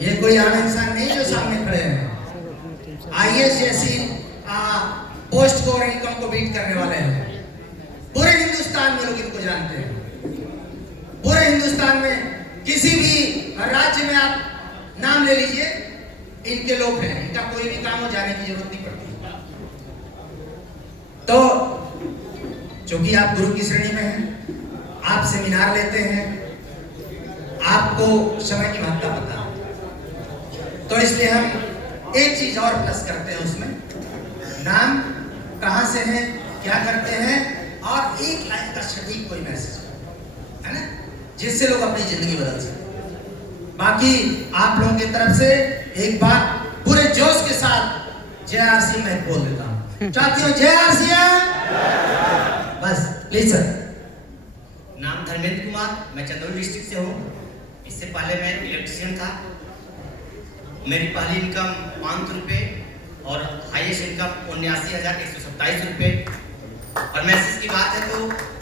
ये कोई आम इंसान नहीं जो सामने खड़े हैं। आईएएस जैसी पोस्ट को और इनकम को बीट करने वाले हैं। पूरे हिंदुस्तान में लोग इनको जानते हैं। पूरे हिंदुस्तान में किसी भी राज्य में आप नाम ले लीजिए, इनके लोग हैं। इनका कोई भी काम हो जाने की जरूरत नहीं पड़ती। तो चूंकि आप गुरु की श्रेणी में हैं, आप सेमिनार लेते हैं, आपको समय की महत्ता पता है, तो इसलिए हम एक चीज और प्लस करते हैं उसमें, नाम, कहां से हैं, क्या करते हैं, और एक लाइन का सटीक कोई मैसेज है ना, जिससे लोग अपनी जिंदगी बदल सकें। बाकी आप लोगों की तरफ से एक बार पूरे जोश के साथ जय आरसी मैं बोल देता हूं। चाहती हूँ जय आरसी। बस प्लीज सर। नाम धर्मेंद्र कुमार, मैं चंदौली डिस्ट्रिक्ट से हूँ। इससे पहले मैं इलेक्ट्रिशियन था। मेरी पहली इनकम 500 रुपये और हाईएस्ट इनकम 79,127 रुपये। और मैसेज की बात है तो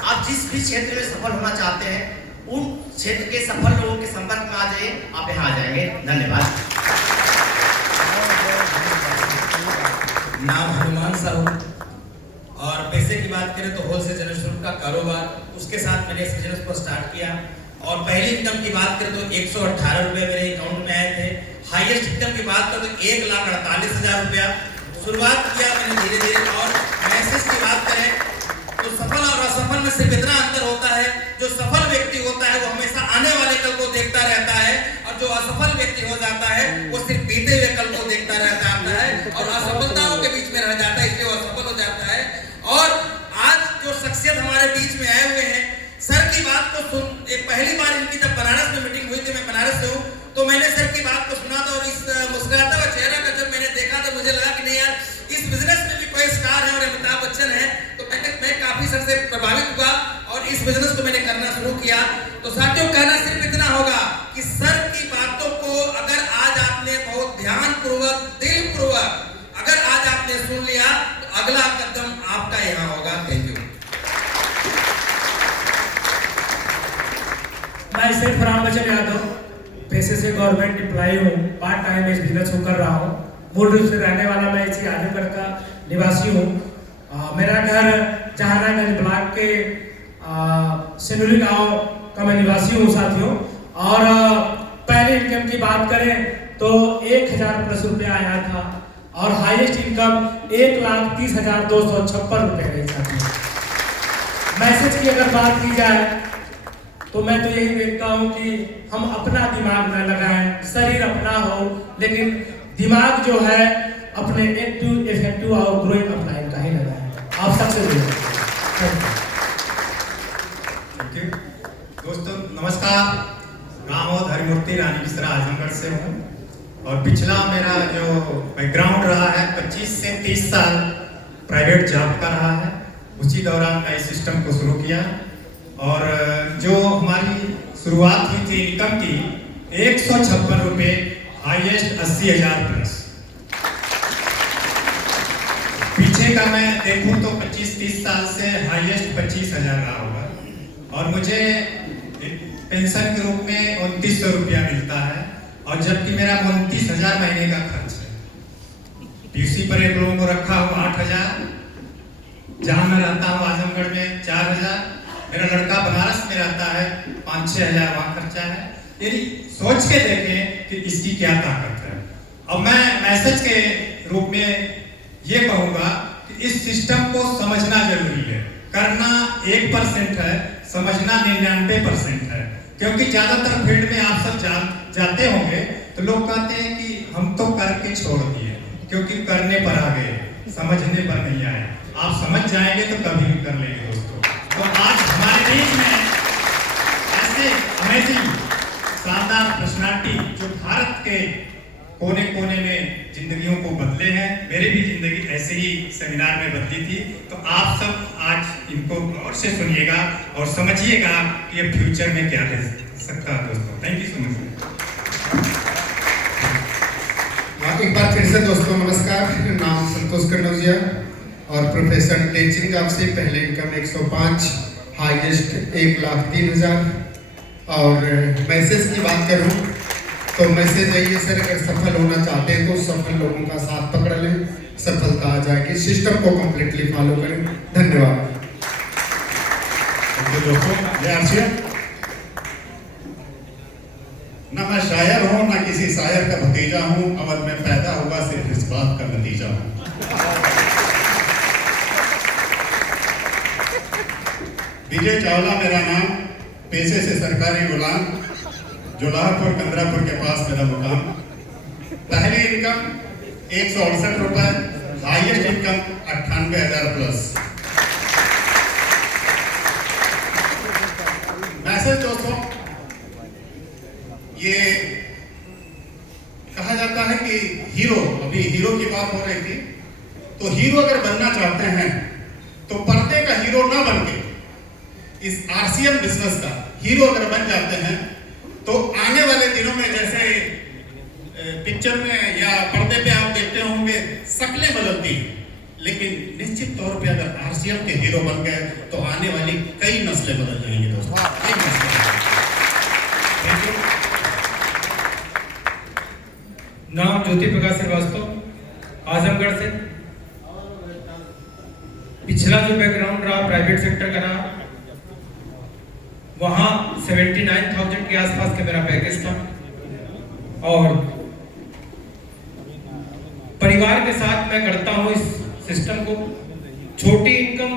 आप जिस भी क्षेत्र में सफल होना चाहते हैं, उन क्षेत्र के सफल लोगों के संपर्क में आ जाइए, आप यहाँ आ जाएंगे। धन्यवाद। नाम हनुमान साहू, और पैसे की बात करें तो होलसेल जनरल स्टोर का कारोबार, उसके साथ मैंने इस बिजनेस को स्टार्ट किया। और पहली इनकम की बात करें तो 118 रुपये मेरे अकाउंट में आए थे। हाईएस्ट इनकम की बात करें तो 1,48,000 रुपया शुरुआत किया मैंने धीरे धीरे। और मैसेज की बात करें तो सफल और असफल में सिर्फ इतना अंतर होता है, जो सफल व्यक्ति होता है वो हमेशा आने वाले कल को देखता रहता है, और जो असफल व्यक्ति हो जाता है वो सिर्फ बीते हुए कल को देखता रहता है और असफलताओं के बीच में रह जाता है, इसलिए वो असफल हो जाता है। और आज जो शख्सियत हमारे बीच में आए हुए हैं, सर की बात को सुन, पहली बार इनकी जब बनारस में मीटिंग हुई थी, मैं बनारस से हूँ, तो मैंने सर की बात को सुना था। और इस मुस्कुराता हुआ चेहरा का जब मैंने देखा तो मुझे लगा कि नहीं यार, इस बिजनेस में भी कोई स्टार है और अमिताभ बच्चन है। तो मैं काफी सर से प्रभावित हुआ और इस बिजनेस को मैंने करना शुरू किया। तो साथियों, कहना सिर्फ इतना होगा कि सर की बातों को अगर आज आपने बहुत ध्यान पूर्वक, दिल पूर्वक अगर आज आपने सुन लिया, तो अगला कदम आपका यहाँ होगा। Thank you. मैं सिर्फ रामबचन यादव, पैसे से गवर्नमेंट एम्प्लॉय हूँ, पार्ट टाइम इस बिजनेस को कर रहा हूँ। मूल रूप से रहने वाला मैं इसी आजमगढ़ का निवासी हूँ। मेरा घर जहानागंज ब्लॉक के सिनुली गांव का मैं निवासी हूँ साथियों। और पहले इनकम की बात करें तो 1,000 प्लस रुपया आया था, और हाईएस्ट इनकम 1,30,256 रुपये रही साथियों। मैसेज की अगर बात की जाए तो मैं तो यही देखता हूँ कि हम अपना दिमाग न लगाएं, शरीर अपना हो, लेकिन दिमाग जो है अपने एक्टिव, इफेक्टिव और ग्रोइंग अपलाइन का ही लगाएं। आप सबसे दोस्तों नमस्कार। राम हरिमूर्ति रानी बिसरा आजमगढ़ से हूँ, और पिछला मेरा जो बैकग्राउंड रहा है 25 से 30 साल प्राइवेट जॉब का रहा है। उसी दौरान मैं इस सिस्टम को शुरू किया, और जो हमारी शुरुआत हुई थी इनकम की 156 रुपये, हाईएस्ट 80,000 प्लस। पीछे का मैं देखूं तो 25-30 साल से हाईएस्ट 25,000 रहा होगा। और मुझे पेंशन के रूप में 2900 रुपया मिलता है, और जबकि मेरा 29,000 महीने का खर्च है। पीयूसी पर एक लोगों को रखा हूँ 8,000, जहाँ मैं रहता हूँ आजमगढ़ में 4,000, मेरा लड़का बनारस में रहता है 5-6 हज़ार वहाँ खर्चा है। यदि सोच के देखें कि इसकी क्या ताकत है। अब मैं मैसेज के रूप में ये कहूँगा कि इस सिस्टम को समझना जरूरी है। करना 1% है, समझना 99% है। क्योंकि ज़्यादातर फील्ड में आप सब जाते होंगे तो लोग कहते हैं कि हम तो करके छोड़ दिए, क्योंकि करने पर आ गए, समझने पर नहीं आए। आप समझ जाएंगे तो कभी भी कर लेंगे दोस्तों। तो आज हमारे बीच में ऐसे अमेजिंग शानदार पर्सनालिटी जो भारत के कोने कोने में जिंदगियों को बदले हैं। मेरी भी जिंदगी ऐसे ही सेमिनार में बदली थी। तो आप सब आज इनको गौर से सुनिएगा और समझिएगा कि ये फ्यूचर में क्या दे सकता है दोस्तों। Thank you so much. एक बार फिर से दोस्तों नमस्कार। नाम संतोष कन्नौजिया और प्रोफेसर टेंचिंग जॉब से पहले इनकम 105, हाईएस्ट 1,03,000। और मैसेज की बात करूं तो मैसेज यही सर, अगर सफल होना चाहते हैं तो सफल लोगों का साथ पकड़ लें, सफलता आ जाएगी। सिस्टम को कंप्लीटली फॉलो करें। धन्यवाद। दोस्तों, ये आरसीए ना मैं शायर हूँ ना किसी शायर का भतीजा हूँ, अवध में पैदा हुआ सिर्फ इस बात का नतीजा हूँ। विजय चावला मेरा नाम, पेशे से सरकारी गुलाम, जोलारपुर कंदरापुर के पास मेरा मुकाम। पहली इनकम 168 रुपए, हाईएस्ट इनकम 98,000 प्लस। मैसेज दोस्तों, ये कहा जाता है कि हीरो, अभी हीरो की बात हो रही थी, तो हीरो अगर बनना चाहते हैं तो पर्दे का हीरो ना बन के इस आरसीएम बिजनेस का हीरो अगर बन जाते हैं तो आने वाले दिनों में, जैसे पिक्चर में या पर्दे पे आप देखते होंगे शक्लें बदलती, लेकिन निश्चित तौर पे अगर आरसीएम के हीरो बन गए तो आने वाली कई नस्लें बदल जाएंगी दोस्तों, कई नस्लें। नाम ज्योति प्रकाश श्रीवास्तव, आजमगढ़ से। पिछला जो बैकग्राउंड रहा प्राइवेट सेक्टर का रहा, वहां 79,000 के आसपास का मेरा पैकेज था और परिवार के साथ मैं करता हूं इस सिस्टम को। छोटी इनकम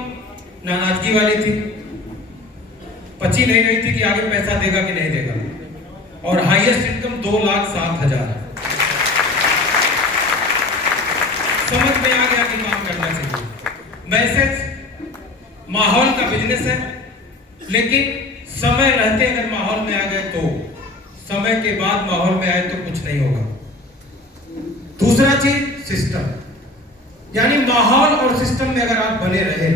नाराजगी वाली थी, पची नहीं रही थी कि आगे पैसा देगा कि नहीं देगा, और हाईएस्ट इनकम 2,07,000। समझ में आ गया कि काम करना चाहिए। मैसेज, माहौल का बिजनेस है, लेकिन समय रहते अगर माहौल में आ गए तो, समय के बाद माहौल में आए तो कुछ नहीं होगा। दूसरा चीज सिस्टम, यानी माहौल और सिस्टम में अगर आप बने रहे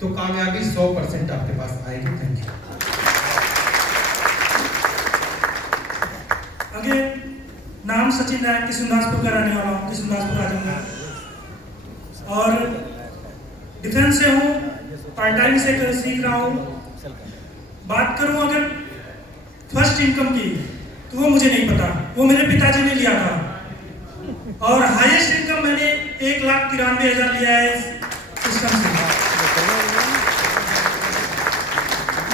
तो कामयाबी 100% आपके पास आएगी। Thank you. आगे नाम सचिन नारायण, किशुनदासपुर का रहने वाला हूँ, किशुनदासपुर आजमगढ़, और डिफेंस से हूँ, पार्ट टाइम से सीख रहा हूँ। बात करूँ अगर फर्स्ट इनकम की, तो वो मुझे नहीं पता, वो मेरे पिताजी ने लिया था, और हाईएस्ट इनकम मैंने 1,93,000 लिया है इस सिस्टम से।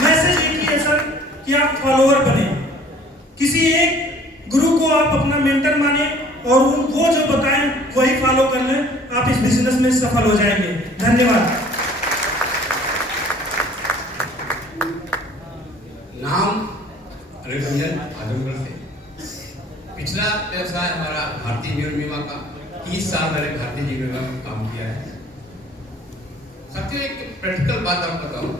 मैसेज एक ही है सर कि आप फॉलोअर बने, किसी एक गुरु को आप अपना मेंटर माने और वो जो बताएं वही फॉलो कर लें, आप इस बिजनेस में सफल हो जाएंगे। धन्यवाद। नाम रविरंजन, आजमगढ़ से। पिछला व्यवसाय हमारा भारतीय जीवन बीमा का, 30 साल मैंने भारतीय जीवन बीमा में काम किया है। सबसे एक प्रैक्टिकल बात आपको बताऊं,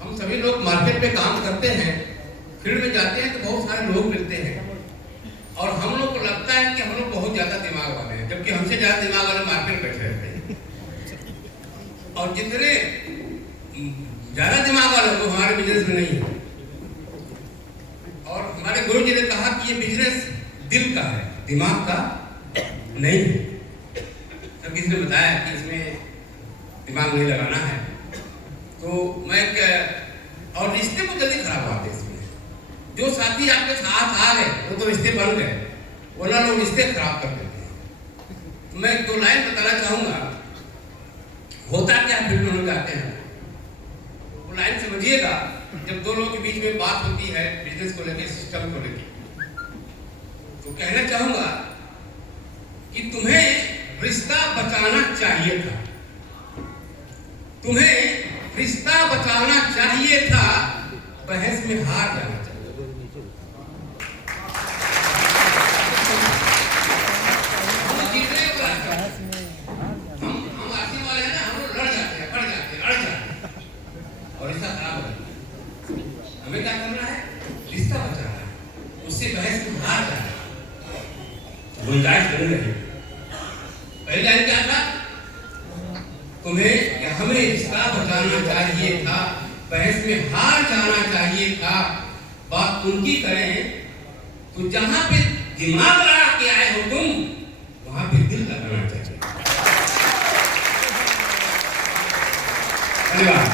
हम सभी लोग मार्केट में काम करते हैं, फील्ड में जाते हैं तो बहुत सारे लोग मिलते हैं और हम लोग को लगता है कि हम लोग बहुत ज्यादा दिमाग वाले हैं, जबकि हमसे ज्यादा दिमाग वाले मार्केट में बैठे रहते हैं। और जितने ज्यादा दिमाग वाले वो हमारे बिजनेस में नहीं है। और हमारे गुरु जी ने कहा कि ये बिजनेस दिल का है, दिमाग का नहीं है। तब किसी ने बताया कि इसमें दिमाग नहीं लगाना है, तो मैं और रिश्ते को जल्दी खराब होते इसमें। जो साथी आपके साथ आ गए वो तो रिश्ते बन गए, वरना लोग रिश्ते खराब कर देते हैं। तो मैं 2 लाइन बताना चाहूंगा, होता क्या फील्ड में जाते हैं, वो लाइन समझिएगा। जब 2 लोगों के बीच में बात होती है बिजनेस को लेकर, सिस्टम को लेकर, तो कहना चाहूंगा कि तुम्हें रिश्ता बचाना चाहिए था, तुम्हें रिश्ता बचाना चाहिए था, बहस में हार जाना चाहिए। हम जीतने को हम आरसी वाले हैं ना, हम लोग लड़ जाते हैं, अड़ जाते हैं और रिश्ता खराब हो जाता है। हमें क्या करना है? रिश्ता बचाना है, उससे बहस में हार जाना है, गुंजाइश बनी रही। पहली लाइन क्या था? तुम्हें या हमें रिश्ता बचाना चाहिए था, बहस में हार जाना चाहिए था। बात उनकी करें तो जहां पे दिमाग लगा के आए हो तुम, वहां पे दिल लगाना चाहिए। धन्यवाद।